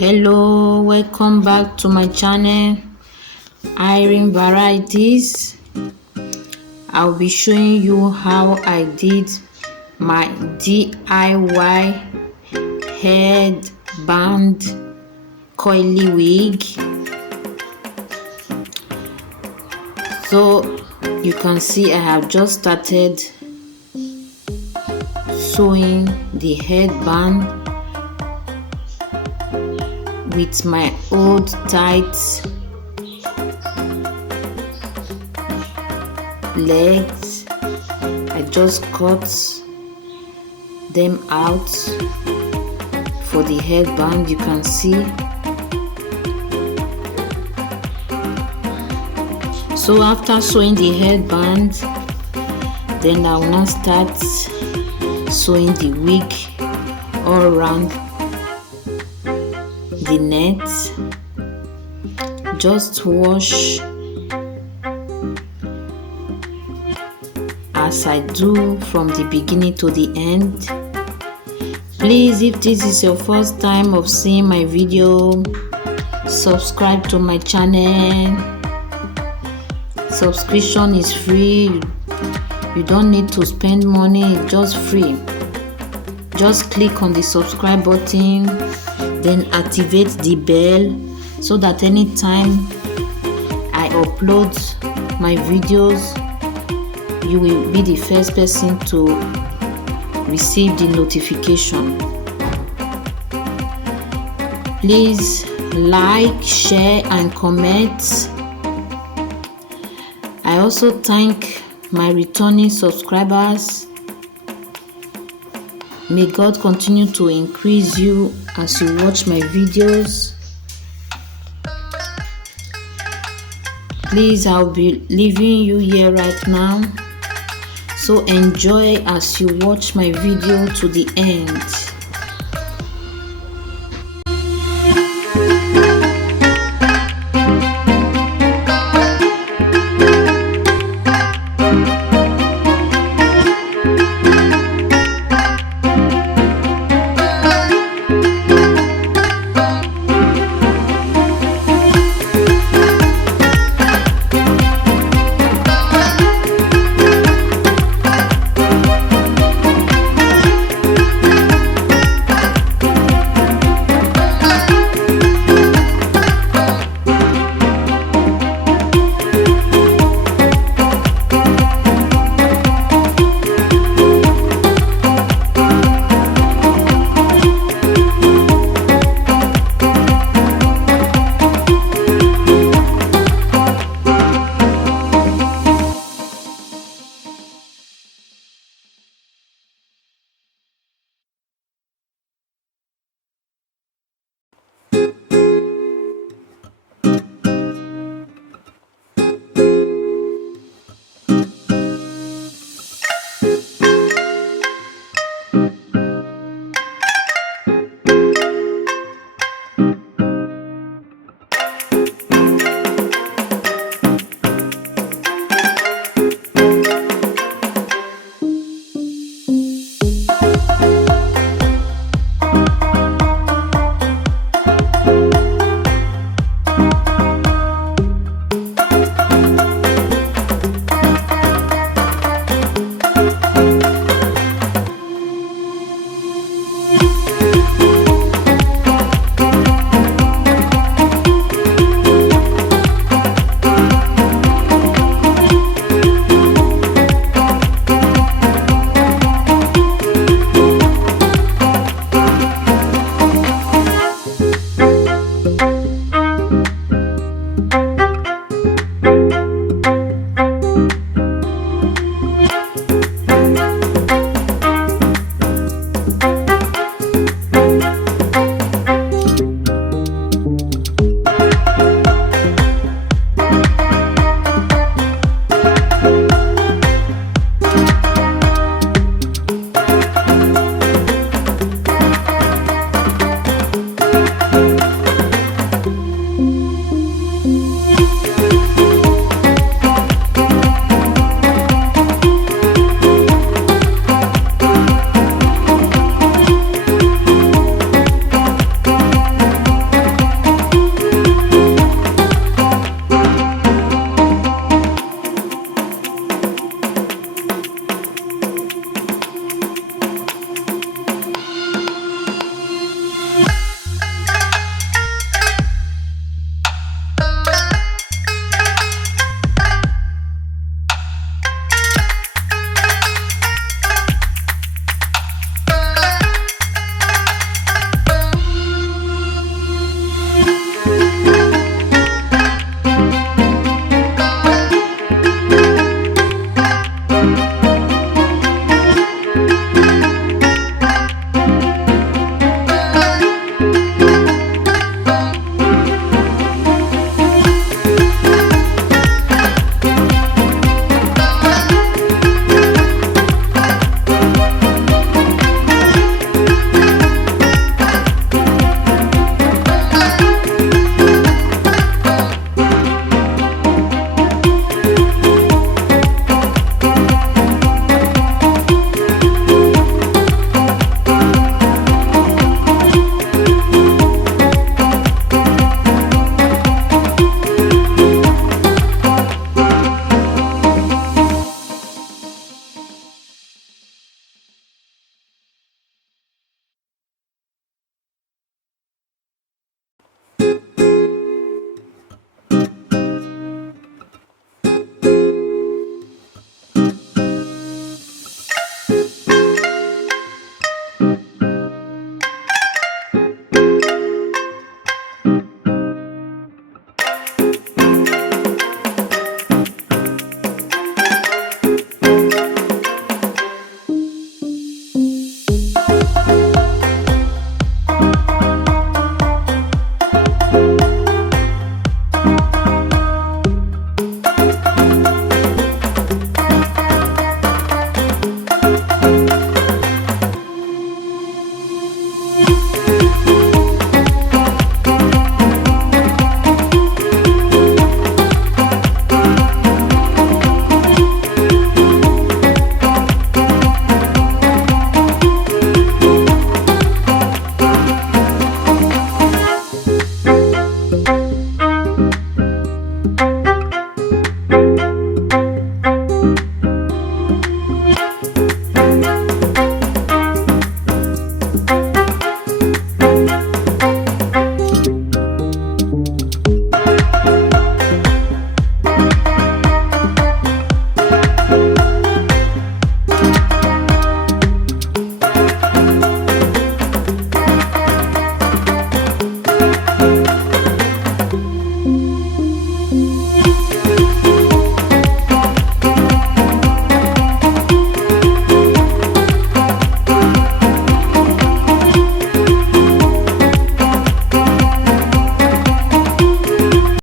Hello, welcome back to my channel Irene Varieties. I'll be showing you how I did my DIY headband coily wig. So you can see I have just started sewing the headband with my old tight legs. I just cut them out for the headband. You can see. So after sewing the headband, then I will now start sewing the wig all around the net. Just wash as I do from the beginning to the end. Please, if this is your first time of seeing my video, subscribe to my channel. Subscription is free. You don't need to spend money, it's just free. Just click on the subscribe button, then activate the bell so that anytime I upload my videos, you will be the first person to receive the notification. Please like, share and comment. I also thank my returning subscribers. May God continue to increase you as you watch my videos. Please, I'll be leaving you here right now. So enjoy as you watch my video to the end.